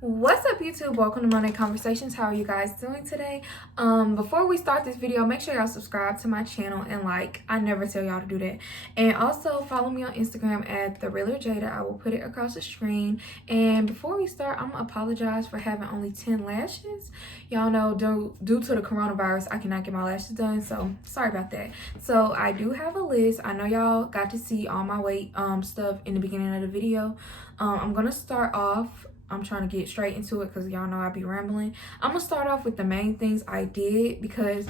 What's up, YouTube? Welcome to MONAE Conversations. How are you guys doing today? Before we start this video, make sure y'all subscribe to my channel and like. I never tell y'all to do that. And also follow me on Instagram at TheRealRJada. I will put it across the screen. And before we start, I'm gonna apologize for having only 10 lashes. Y'all know due to the coronavirus, I cannot get my lashes done, so sorry about that. So I do have a list. I know y'all got to see all my weight stuff in the beginning of the video. I'm gonna start off. I'm trying to get straight into it because y'all know I be rambling. I'm gonna start off with the main things I did because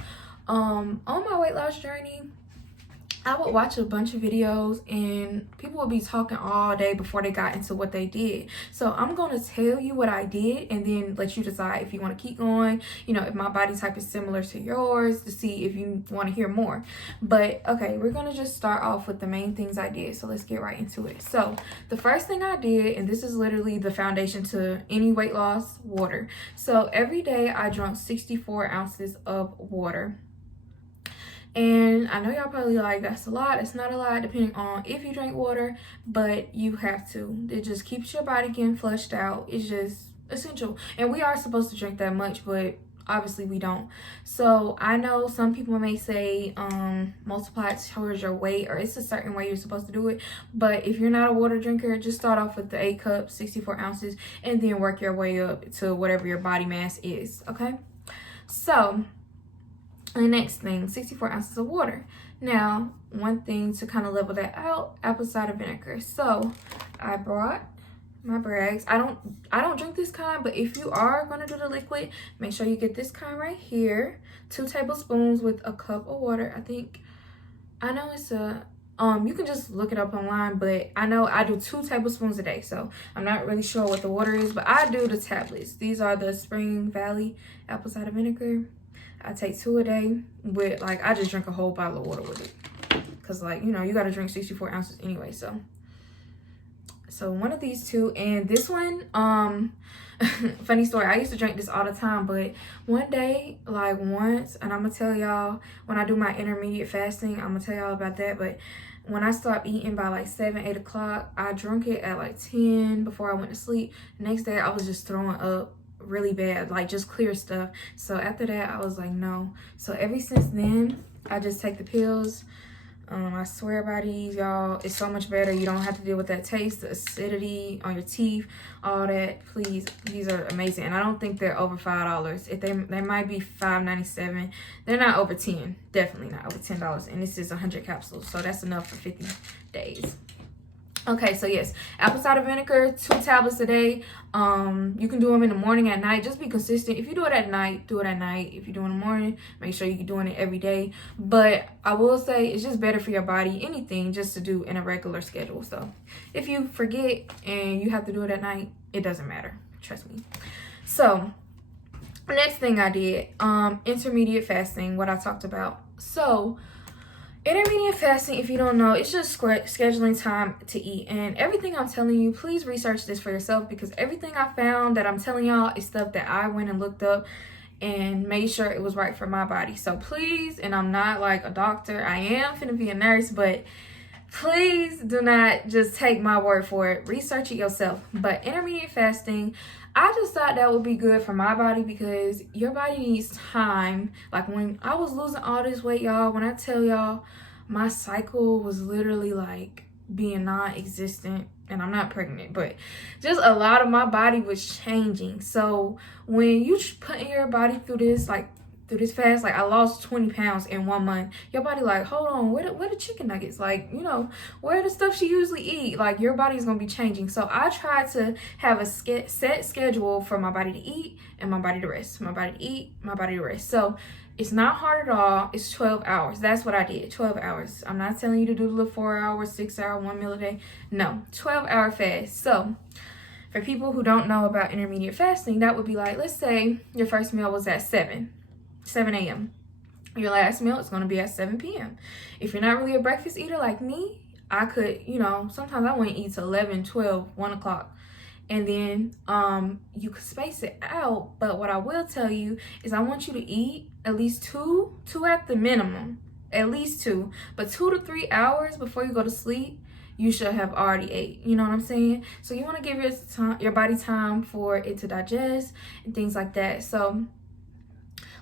on my weight loss journey, I would watch a bunch of videos and people would be talking all day before they got into what they did. So I'm going to tell you what I did and then let you decide if you want to keep going, you know, if my body type is similar to yours, to see if you want to hear more. But okay, we're going to just start off with the main things I did. So let's get right into it. So the first thing I did, and this is literally the foundation to any weight loss, water. So every day I drank 64 ounces of water. And I know y'all probably like, that's a lot. It's not a lot depending on if you drink water, but you have to. It just keeps your body getting flushed out. It's just essential. And we are supposed to drink that much, but obviously we don't. So I know some people may say multiply it towards your weight, or it's a certain way you're supposed to do it. But if you're not a water drinker, just start off with the 8 cups, 64 ounces, and then work your way up to whatever your body mass is, okay? So the next thing, 64 ounces of water. Now, one thing to kind of level that out, apple cider vinegar. So I brought my bags. I don't drink this kind, but if you are going to do the liquid, make sure you get this kind right here. 2 tablespoons with a cup of water. I know it's a you can just look it up online, but I know I do 2 tablespoons a day, so I'm not really sure what the water is, but I do the tablets. These are the Spring Valley apple cider vinegar. I take 2 a day with, like, I just drink a whole bottle of water with it. Because, like, you know, you got to drink 64 ounces anyway, so one of these 2. And this one, funny story, I used to drink this all the time, but one day, like once, and I'm going to tell y'all, when I do my intermediate fasting, I'm going to tell y'all about that, but when I stopped eating by like 7, 8 o'clock, I drank it at like 10 before I went to sleep. The next day, I was just throwing up really bad, like just clear stuff. So after that, I was like, no. So ever since then, I just take the pills. I swear by these, y'all. It's so much better. You don't have to deal with that taste, the acidity on your teeth, all that. Please, these are amazing. And I don't think they're over $5. If they might be $5.97. They're not over 10. Definitely not over $10. And this is 100 capsules, so that's enough for 50 days. Okay, so yes, apple cider vinegar, 2 tablets a day. You can do them in the morning, at night. Just be consistent. If you do it at night, do it at night. If you do it in the morning, make sure you're doing it every day. But I will say it's just better for your body, anything, just to do in a regular schedule. So if you forget and you have to do it at night, it doesn't matter. Trust me. So next thing I did, intermediate fasting, what I talked about. So intermediate fasting, if you don't know, it's just scheduling time to eat. And everything I'm telling you, please research this for yourself, because everything I found that I'm telling y'all is stuff that I went and looked up and made sure it was right for my body. So please, and I'm not like a doctor, I am finna be a nurse, but please do not just take my word for it. Research it yourself. But intermediate fasting, I just thought that would be good for my body, because your body needs time. Like when I was losing all this weight, y'all, when I tell y'all, my cycle was literally like being non-existent. And I'm not pregnant, but just a lot of my body was changing. So when you putting your body through this, like through this fast, like I lost 20 pounds in 1 month. Your body like, hold on, where the chicken nuggets? Like, you know, where the stuff she usually eat? Like, your body's gonna be changing. So I tried to have a set schedule for my body to eat and my body to rest. My body to eat, my body to rest. So it's not hard at all. It's 12 hours. That's what I did, 12 hours. I'm not telling you to do the little 4 hours, 6 hour, 1 meal a day. No, 12-hour fast. So for people who don't know about intermediate fasting, that would be like, let's say your first meal was at 7 a.m. Your last meal is going to be at 7 p.m. If you're not really a breakfast eater like me, I could, you know, sometimes I wouldn't eat till 11, 12, 1 o'clock. And then you could space it out. But what I will tell you is I want you to eat at least two at the minimum. At least 2. But 2 to 3 hours before you go to sleep, you should have already ate. You know what I'm saying? So you want to give your body time for it to digest and things like that. So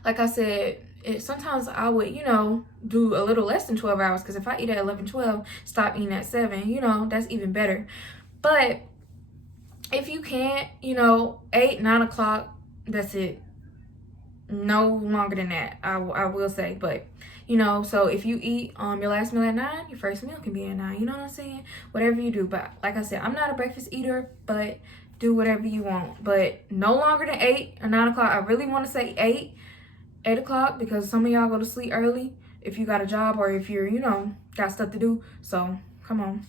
like I said, sometimes I would, you know, do a little less than 12 hours, because if I eat at 11, 12, stop eating at 7, you know, that's even better. But if you can't, you know, 8, 9 o'clock, that's it. No longer than that, I will say. But you know, so if you eat your last meal at 9, your first meal can be at 9. You know what I'm saying? Whatever you do. But like I said, I'm not a breakfast eater, but do whatever you want. But no longer than 8 or 9 o'clock. I really want to say 8 o'clock, because some of y'all go to sleep early if you got a job or if you're, you know, got stuff to do. So come on.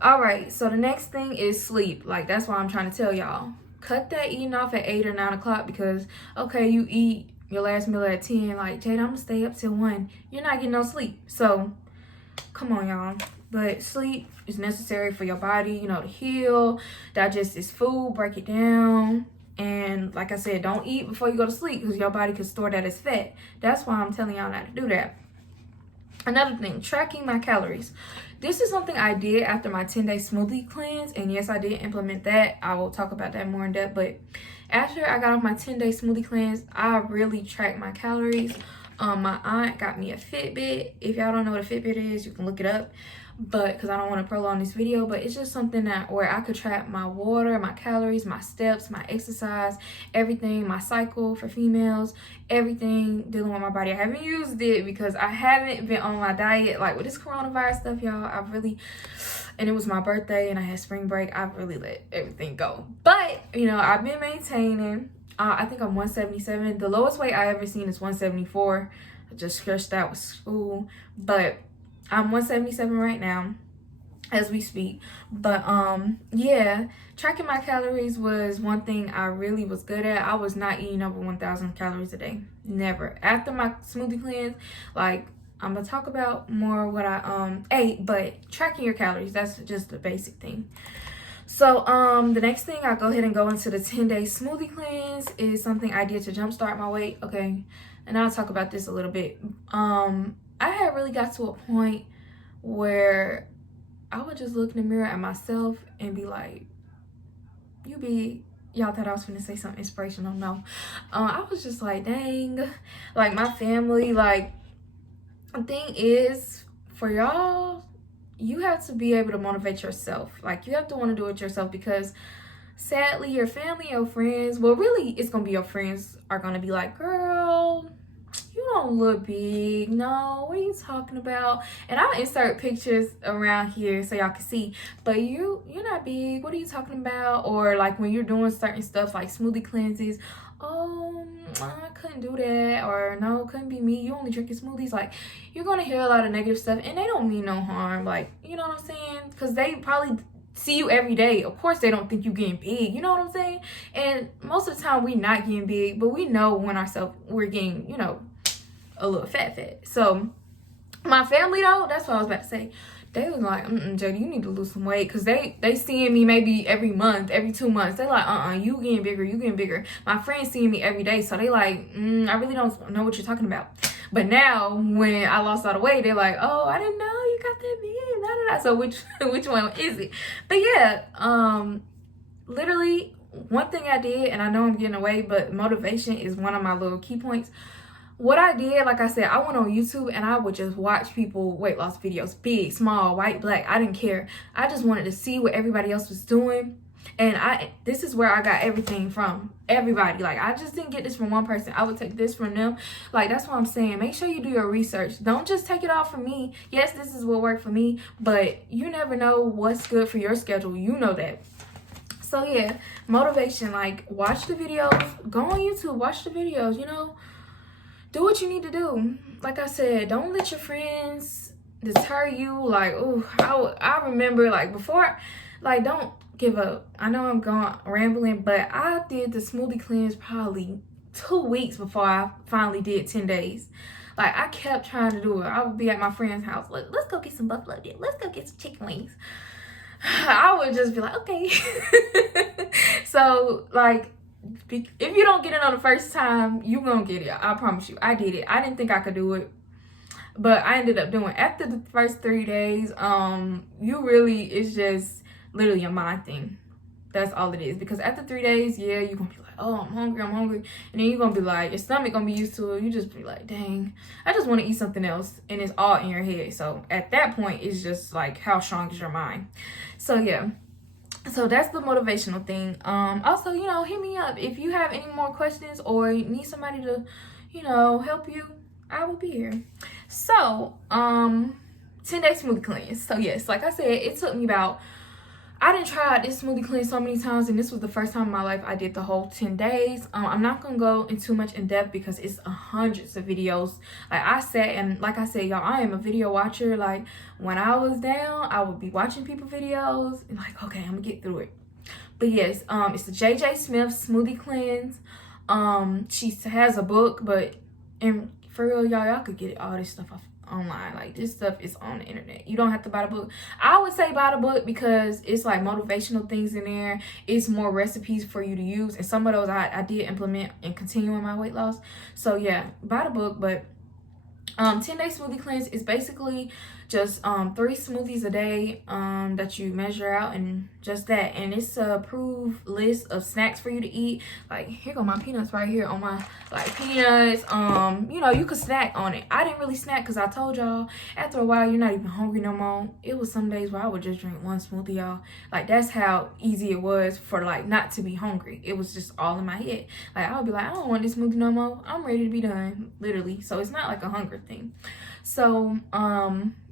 All right, so the next thing is sleep. Like, that's why I'm trying to tell y'all, cut that eating off at 8 or 9 o'clock, because okay, you eat your last meal at 10, like, Jada, I'm gonna stay up till 1. You're not getting no sleep. So come on, y'all. But sleep is necessary for your body, you know, to heal, digest this food, break it down. And like I said, don't eat before you go to sleep, because your body can store that as fat. That's why I'm telling y'all not to do that. Another thing, tracking my calories. This is something I did after my 10-day smoothie cleanse, and yes, I did implement that. I will talk about that more in depth. But after I got off my 10-day smoothie cleanse, I really tracked my calories. My aunt got me a Fitbit. If y'all don't know what a Fitbit is, you can look it up. But because I don't want to prolong this video, but it's just something that where I could track my water, my calories, my steps, my exercise, everything, my cycle for females, everything dealing with my body. I haven't used it because I haven't been on my diet. Like with this coronavirus stuff, y'all, and it was my birthday and I had spring break, I've really let everything go. But you know, I've been maintaining. I think I'm 177. The lowest weight I ever seen is 174. I just crushed out with school, but I'm 177 right now as we speak. But yeah, tracking my calories was one thing I really was good at. I was not eating over 1,000 calories a day. Never. After my smoothie cleanse, like, I'm gonna talk about more what I ate, but tracking your calories, that's just the basic thing. So the next thing, I'll go ahead and go into the 10-day smoothie cleanse, is something I did to jumpstart my weight. Okay, and I'll talk about this a little bit. I had really got to a point where I would just look in the mirror at myself and be like, you big. Y'all thought I was gonna say something inspirational. No. I was just like, dang. Like, my family, like, the thing is, for y'all, you have to be able to motivate yourself. Like, you have to want to do it yourself, because sadly, your family, your friends, well, really, it's gonna be your friends are gonna be like, girl, you don't look big. No, what are you talking about? And I'll insert pictures around here so y'all can see. But you're not big. What are you talking about? Or like when you're doing certain stuff like smoothie cleanses, oh, I couldn't do that. Or no, couldn't be me. You only drinking smoothies. Like, you're gonna hear a lot of negative stuff, and they don't mean no harm. Like, you know what I'm saying? Because they probably see you every day. Of course they don't think you getting big, you know what I'm saying? And most of the time we not getting big, but we know when we're getting, you know, a little fat. So my family, though, that's what I was about to say, they was like, Jada, you need to lose some weight, because they seeing me maybe every month, every 2 months. They like, you getting bigger. My friends seeing me every day, so they like, I really don't know what you're talking about. But now when I lost all the weight, they're like, oh, I didn't know you got that big. So which one is it? But yeah, literally one thing I did, and I know I'm getting away, but motivation is one of my little key points. What I did, like I said, I went on YouTube and I would just watch people weight loss videos, big, small, white, black. I didn't care. I just wanted to see what everybody else was doing. And this is where I got everything from. Everybody. Like, I just didn't get this from one person. I would take this from them. Like, that's what I'm saying. Make sure you do your research. Don't just take it all from me. Yes, this is what worked for me, but you never know what's good for your schedule. You know that. So yeah, motivation. Like, watch the videos. Go on YouTube. Watch the videos, you know. Do what you need to do. Like I said, don't let your friends deter you. Like, oh, I remember, like, before, like, don't give up. I know I'm going rambling, but I did the smoothie cleanse probably 2 weeks before I finally did 10 days. Like, I kept trying to do it. I would be at my friend's house. Like, let's go get some buffalo dip. Let's go get some chicken wings. I would just be like, okay. So, like, if you don't get it on the first time, you're gonna get it. I promise you. I did it. I didn't think I could do it, But I ended up doing, after the first 3 days, you really, it's just literally a mind thing. That's all it is. Because after 3 days, yeah, you're gonna be like, oh, I'm hungry. And then you're gonna be like, your stomach gonna be used to it. You just be like, dang, I just want to eat something else. And it's all in your head. So at that point, it's just like, how strong is your mind? So yeah. So that's the motivational thing. Also, you know, hit me up if you have any more questions or need somebody to, you know, help you. I will be here. So 10-day smoothie cleanse. So yes, like I said, it took me about, I didn't try out this smoothie cleanse so many times, and this was the first time in my life I did the whole 10 days. I'm not gonna go in too much in depth because it's hundreds of videos. Like I sat, and like I said, y'all, I am a video watcher. Like when I was down, I would be watching people videos and like, okay, I'm gonna get through it. But yes, it's the JJ Smith smoothie cleanse. She has a book, but and for real, y'all could get all this stuff off online. Like this stuff is on the internet. You don't have to buy the book. I would say buy the book because it's like motivational things in there. It's more recipes for you to use, and some of those I did implement and continue in my weight loss. So yeah, buy the book. But 10-day smoothie cleanse is basically just 3 smoothies a day that you measure out, and just that. And it's a approved list of snacks for you to eat. Like here go my peanuts right here on my, like, peanuts. You know, you could snack on it. I didn't really snack because I told y'all after a while you're not even hungry no more. It was some days where I would just drink 1 smoothie, y'all. Like that's how easy it was for like not to be hungry. It was just all in my head. Like I would be like, I don't want this smoothie no more. I'm ready to be done, literally. So it's not like a hunger thing. So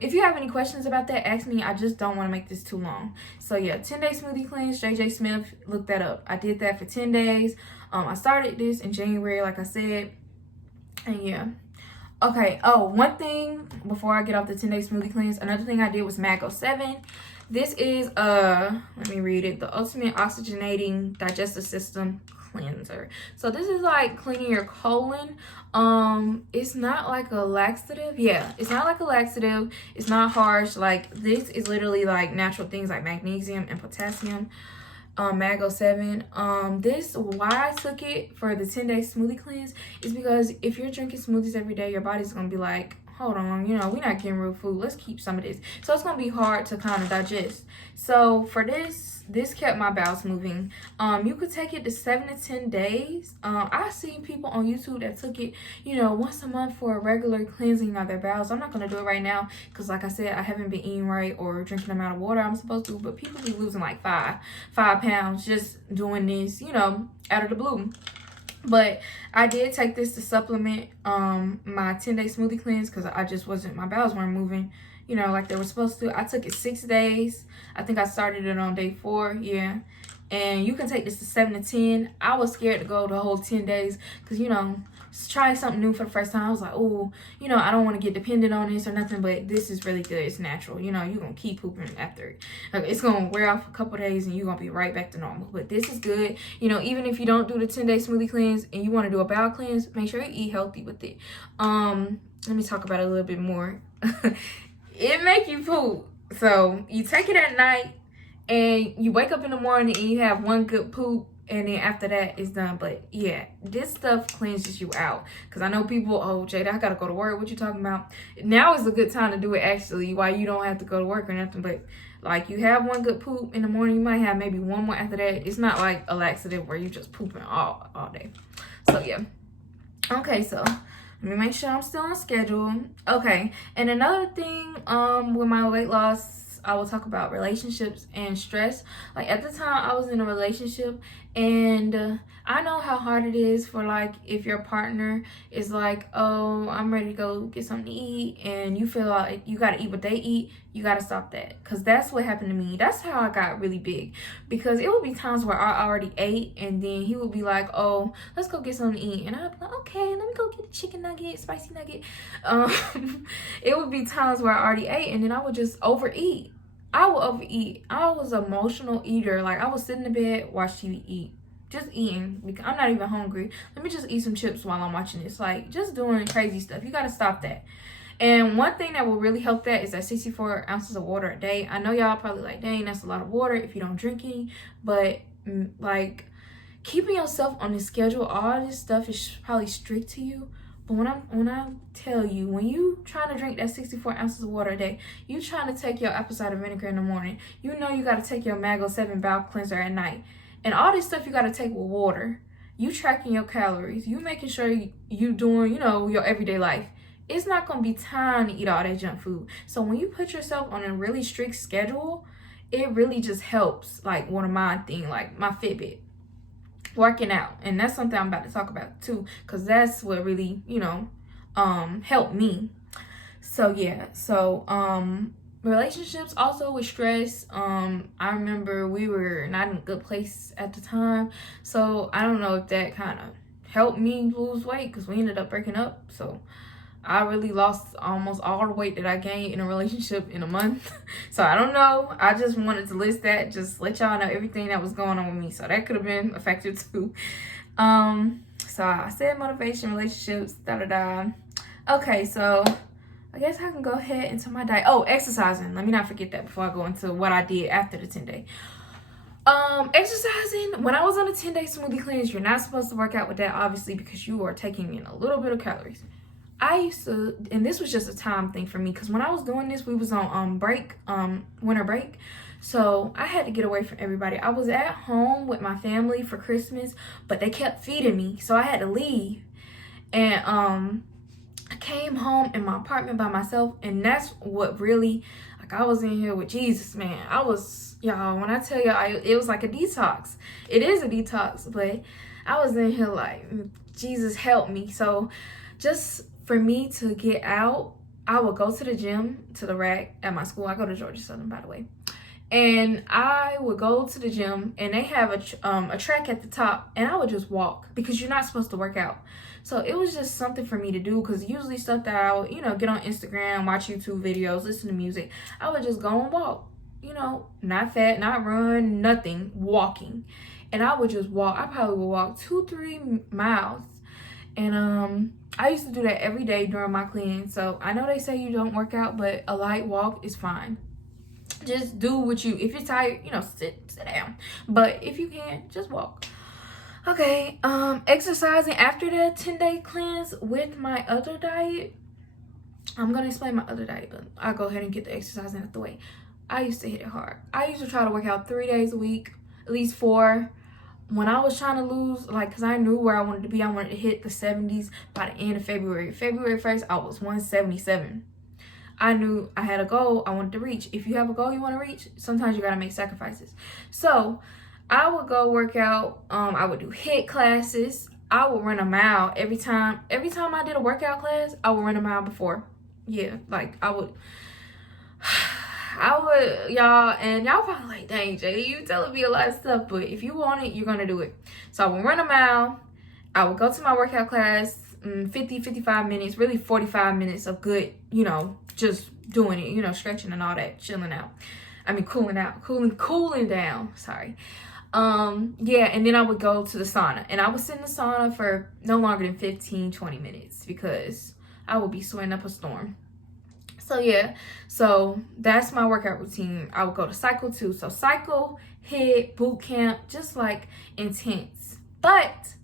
if you have any questions about that, ask me. I just don't want to make this too long. So yeah, 10-day smoothie cleanse, JJ Smith, look that up. I did that for 10 days. I started this in January, like I said. And yeah. Okay, oh, one thing before I get off the 10-day smoothie cleanse, another thing I did was Mango 7. This is let me read it, the ultimate oxygenating digestive system cleanser. So this is like cleaning your colon. It's not like a laxative. Yeah, it's not like a laxative. It's not harsh. Like this is literally like natural things like magnesium and potassium. Mango 7. This, why I took it for the 10-day smoothie cleanse is because if you're drinking smoothies every day, your body's gonna be like, hold on, you know, we're not getting real food, let's keep some of this. So it's gonna be hard to kind of digest. So for this kept my bowels moving. You could take it to 7 to 10 days. I've seen people on YouTube that took it, you know, once a month for a regular cleansing of their bowels. I'm not gonna do it right now because, like I said, I haven't been eating right or drinking the amount of water I'm supposed to. But people be losing like 5 pounds just doing this, you know, out of the blue. But I did take this to supplement my 10-day smoothie cleanse because I just wasn't, my bowels weren't moving, you know, like they were supposed to. I took it 6 days. I think I started it on day 4, yeah. And you can take this to 7 to 10. I was scared to go the whole 10 days because, you know, trying something new for the first time, I was like, oh, you know, I don't want to get dependent on this or nothing, but this is really good. It's natural. You know, you're going to keep pooping after it. Like, it's going to wear off a couple days and you're going to be right back to normal. But this is good. You know, even if you don't do the 10-day smoothie cleanse and you want to do a bowel cleanse, make sure you eat healthy with it. Let me talk about it a little bit more. It make you poop. So you take it at night and you wake up in the morning and you have one good poop, and then after that it's done. But yeah, this stuff cleanses you out. Because I know people, oh, Jada, I gotta go to work. What you talking about? Now is a good time to do it, actually, while you don't have to go to work or nothing. But like, you have one good poop in the morning, you might have maybe one more after that. It's not like a laxative where you just pooping all day. So yeah. Okay, so let me make sure I'm still on schedule. Okay, and another thing with my weight loss, I will talk about relationships and stress. Like at the time I was in a relationship, and I know how hard it is for, like, if your partner is like, oh, I'm ready to go get something to eat, and you feel like you gotta eat what they eat, you gotta stop that. Because that's what happened to me. That's how I got really big. Because it would be times where I already ate, and then he would be like, oh, let's go get something to eat, and I'd be like, okay, let me go get a chicken nugget, spicy nugget. It would be times where I already ate, and then I would just overeat. I would overeat. I was an emotional eater. Like, I would sit in the bed, watch TV, eat. Just eating, because I'm not even hungry. Let me just eat some chips while I'm watching this. Like, just doing crazy stuff. You gotta stop that. And one thing that will really help that is that 64 ounces of water a day. I know y'all probably like, dang, that's a lot of water if you don't drink any. But like, keeping yourself on the schedule, all this stuff is probably strict to you. But when I tell you, when you trying to drink that 64 ounces of water a day, you trying to take your apple cider vinegar in the morning, you know you got to take your Mago 7 bowel cleanser at night, and all this stuff you got to take with water. You tracking your calories, you making sure you doing, you know, your everyday life. It's not going to be time to eat all that junk food. So when you put yourself on a really strict schedule, it really just helps. Like one of my things, like my Fitbit, working out. And that's something I'm about to talk about too, because that's what really, you know, helped me. So yeah, so relationships also with stress. I remember we were not in a good place at the time, so I don't know if that kind of helped me lose weight, because we ended up breaking up. So I really lost almost all the weight that I gained in a relationship in a month. So I don't know. I just wanted to list that, just let y'all know everything that was going on with me. So that could have been a factor too. So I said motivation, relationships, Okay, so I guess I can go ahead into my diet. Oh, exercising. Let me not forget that before I go into what I did after the 10-day. Exercising, when I was on a 10-day smoothie cleanse, you're not supposed to work out with that, obviously, because you are taking in a little bit of calories. I used to, and this was just a time thing for me, because when I was doing this, we was on break, winter break. So I had to get away from everybody. I was at home with my family for Christmas, but they kept feeding me, so I had to leave. And I came home in my apartment by myself, and that's what really, like, I was in here with Jesus, man. I was, y'all, when I tell y'all, it was like a detox. It is a detox, but I was in here like, Jesus help me. So just for me to get out, I would go to the gym, to the rack at my school. I go to Georgia Southern, by the way. And I would go to the gym, and they have a track at the top, and I would just walk, because you're not supposed to work out. So it was just something for me to do, because usually stuff that I would, you know, get on Instagram, watch YouTube videos, listen to music, I would just go and walk, you know, not fat, not run, nothing, walking. And I would just walk. I probably would walk 2-3 miles. And I used to do that every day during my cleaning. So I know they say you don't work out, but a light walk is fine. Just do what you, if you're tired, you know, sit down. But if you can, just walk. Okay, exercising after the 10-day cleanse with my other diet. I'm gonna explain my other diet, but I'll go ahead and get the exercising out of the way. I used to hit it hard. I used to try to work out 3 days a week, at least 4. When I was trying to lose, like, because I knew where I wanted to be, I wanted to hit the 70s by the end of February. February 1st, I was 177. I knew I had a goal I wanted to reach. If you have a goal you want to reach, sometimes you got to make sacrifices. So I would go work out. I would do HIIT classes. I would run a mile every time I did a workout class. I would run a mile before. Yeah, like I would, y'all, and y'all probably like, dang, JD, you telling me a lot of stuff, but if you want it, you're gonna do it. So I would run a mile. I would go to my workout class, 55 minutes, really 45 minutes of good, you know, just doing it, you know, stretching and all that, chilling out. I mean, cooling down, sorry. Yeah, and then I would go to the sauna, and I would sit in the sauna for no longer than 15-20 minutes, because I would be sweating up a storm. So yeah, so that's my workout routine. I would go to cycle too. So cycle, HIIT, boot camp, just like intense. But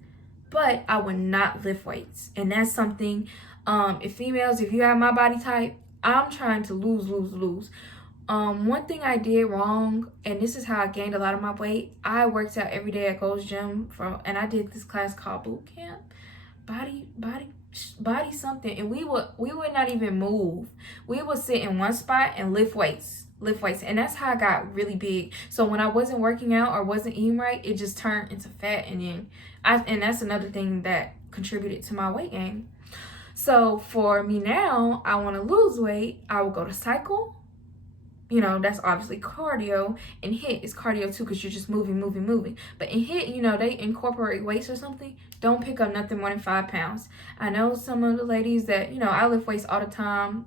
I would not lift weights. And that's something, if you have my body type, I'm trying to lose. One thing I did wrong, and this is how I gained a lot of my weight, I worked out every day at Gold's Gym, and I did this class called boot camp, body something, and we would not even move. We would sit in one spot and lift weights, and that's how I got really big. So when I wasn't working out or wasn't eating right, it just turned into fat, and that's another thing that contributed to my weight gain. So for me now, I want to lose weight. I will go to cycle. You know, that's obviously cardio, and HIIT is cardio too, because you're just moving. But in HIIT, you know, they incorporate weights or something. Don't pick up nothing more than 5 pounds. I know some of the ladies that, you know, I lift weights all the time.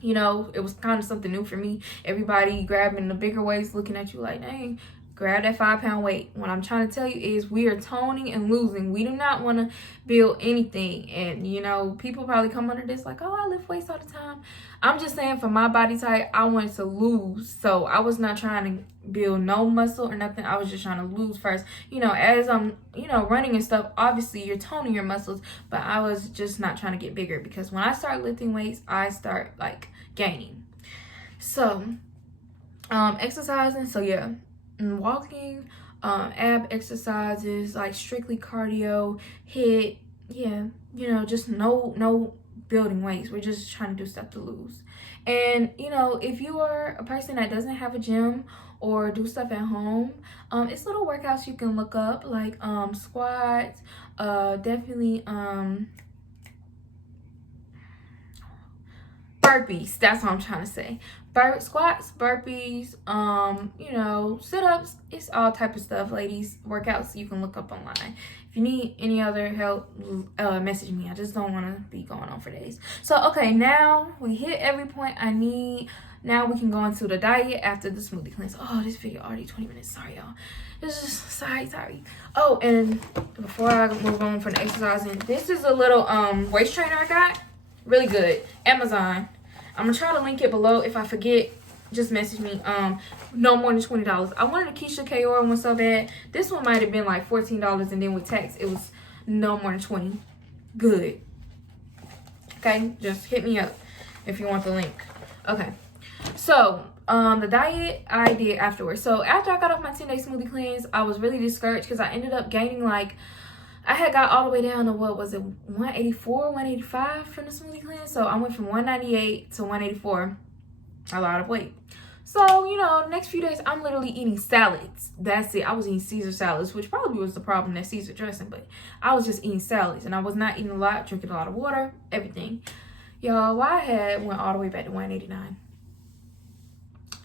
You know, it was kind of something new for me. Everybody grabbing the bigger weights, looking at you like, dang, grab that 5-pound weight. What I'm trying to tell you is we are toning and losing. We do not want to build anything. And, you know, people probably come under this like, oh, I lift weights all the time. I'm just saying for my body type, I wanted to lose. So I was not trying to build no muscle or nothing. I was just trying to lose first. You know, as I'm, you know, running and stuff, obviously you're toning your muscles. But I was just not trying to get bigger, because when I start lifting weights, I start like gaining. So exercising, so yeah, and walking, ab exercises, like strictly cardio, HIIT, yeah, you know, just no building weights. We're just trying to do stuff to lose. And you know, if you are a person that doesn't have a gym or do stuff at home, it's little workouts you can look up, like squats, definitely burpees. That's what I'm trying to say. Squats, burpees, you know, sit-ups. It's all type of stuff, ladies. Workouts you can look up online. If you need any other help, message me. I just don't want to be going on for days. So okay, now we hit every point I need. Now we can go into the diet after the smoothie cleanse. Oh, this video already 20 minutes. Sorry, y'all. It's just sorry. Oh, and before I move on from the exercising, this is a little waist trainer I got. Really good. Amazon. I'm gonna try to link it below. If I forget, just message me. No more than $20. I wanted a Keisha Kaora one so bad. This one might have been like $14, and then with tax, it was no more than $20. Good. Okay, just hit me up if you want the link. Okay. So the diet I did afterwards. So after I got off my 10-day smoothie cleanse, I was really discouraged because I ended up gaining like, I had got all the way down to, what was it, 184, 185 from the smoothie cleanse. So I went from 198 to 184, a lot of weight. So, you know, next few days, I'm literally eating salads. That's it. I was eating Caesar salads, which probably was the problem, that Caesar dressing. But I was just eating salads, and I was not eating a lot, drinking a lot of water, everything. Y'all, why I had went all the way back to 189.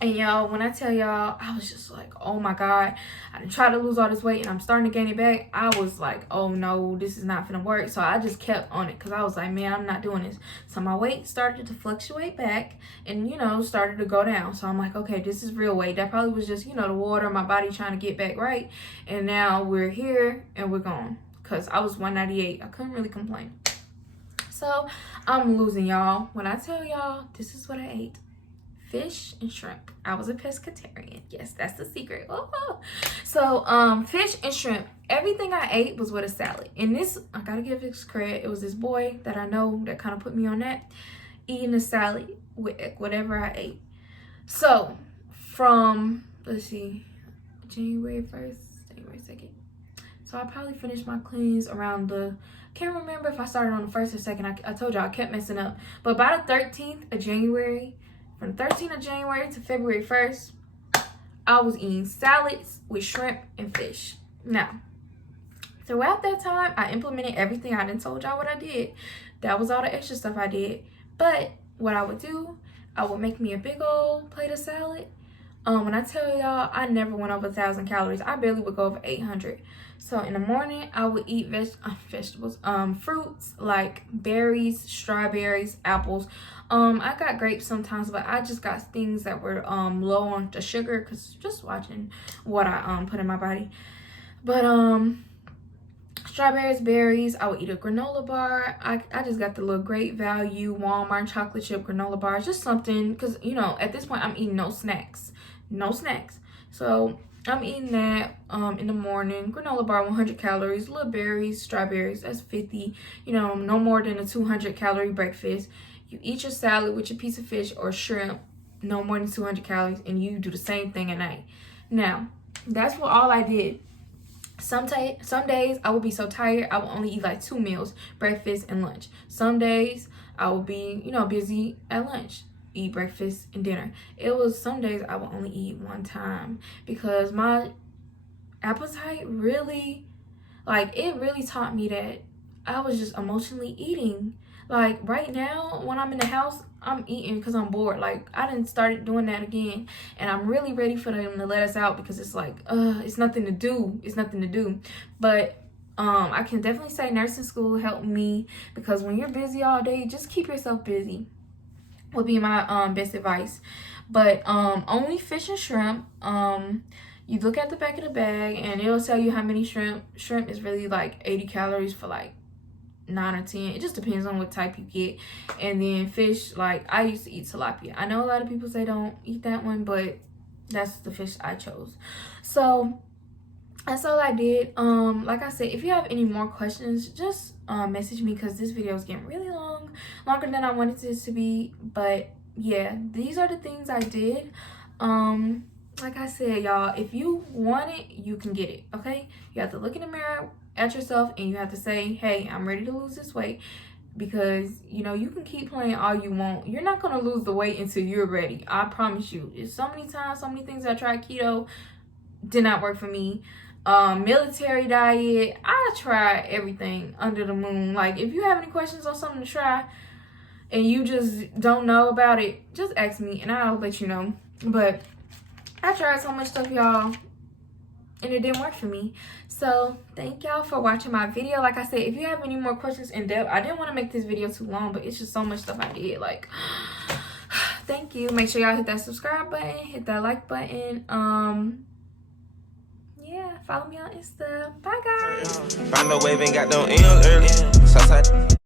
And y'all, when I tell y'all, I was just like, oh my God, I done tried to lose all this weight and I'm starting to gain it back. I was like, oh no, this is not gonna work. So I just kept on it, because I was like, man, I'm not doing this. So my weight started to fluctuate back and, you know, started to go down. So I'm like, okay, this is real weight. That probably was just, you know, the water, my body trying to get back right. And now we're here and we're gone, because I was 198. I couldn't really complain. So I'm losing, y'all. When I tell y'all, this is what I ate. Fish and shrimp. I was a pescatarian. Yes, that's the secret. Oh. So fish and shrimp. Everything I ate was with a salad. And this, I gotta give this credit. It was this boy that I know that kind of put me on that, eating a salad with whatever I ate. So from, let's see, January 1st, January 2nd. So I probably finished my cleanse around the, can't remember if I started on the 1st or 2nd. I told y'all I kept messing up. But by the 13th of January, from the 13th of January to February 1st, I was eating salads with shrimp and fish. Now, throughout that time, I implemented everything. I done told y'all what I did. That was all the extra stuff I did. But what I would do, I would make me a big old plate of salad. When I tell y'all, I never went over 1,000 calories. I barely would go over 800. So in the morning, I would eat vegetables, fruits like berries, strawberries, apples. I got grapes sometimes, but I just got things that were low on the sugar, because just watching what I put in my body. But strawberries, berries. I would eat a granola bar. I just got the little Great Value Walmart chocolate chip granola bars, just something, because, you know, at this point I'm eating no snacks. So I'm eating that in the morning. Granola bar, 100 calories. Little berries, strawberries, that's 50. You know, no more than a 200 calorie breakfast. You eat your salad with your piece of fish or shrimp, no more than 200 calories, and you do the same thing at night. Now, that's what all I did. Some days I would be so tired, I would only eat like 2 meals, breakfast and lunch. Some days I would be, you know, busy at lunch, eat breakfast and dinner. It was some days I would only eat one time, because my appetite really, like, it really taught me that I was just emotionally eating. Like right now, when I'm in the house, I'm eating because I'm bored. Like I didn't start doing that again, and I'm really ready for them to let us out, because it's like, it's nothing to do. It's nothing to do. But I can definitely say nursing school helped me, because when you're busy all day, just keep yourself busy would be my best advice. But only fish and shrimp. you look at the back of the bag and it'll tell you how many shrimp. Shrimp is really like 80 calories for like 9 or 10. It just depends on what type you get. And then fish, like I used to eat tilapia. I know a lot of people say don't eat that one, but that's the fish I chose. So that's all I did. Like I said, if you have any more questions, just message me, because this video is getting really long, longer than I wanted it to be. But yeah, these are the things I did. Like I said, y'all, if you want it, you can get it. Okay, you have to look in the mirror at yourself and you have to say, hey, I'm ready to lose this weight. Because you know, you can keep playing all you want, you're not gonna lose the weight until you're ready. I promise you. There's so many times, so many things I tried. Keto did not work for me. Military diet, I tried everything under the moon. Like, if you have any questions on something to try and you just don't know about it, just ask me and I'll let you know. But I tried so much stuff, y'all, and it didn't work for me. So thank y'all for watching my video. Like I said, if you have any more questions in depth, I didn't want to make this video too long, but it's just so much stuff I did. Like, thank you. Make sure y'all hit that subscribe button, hit that like button. Yeah, follow me on Insta. Bye, guys. Find a wave and got them M's early. Southside.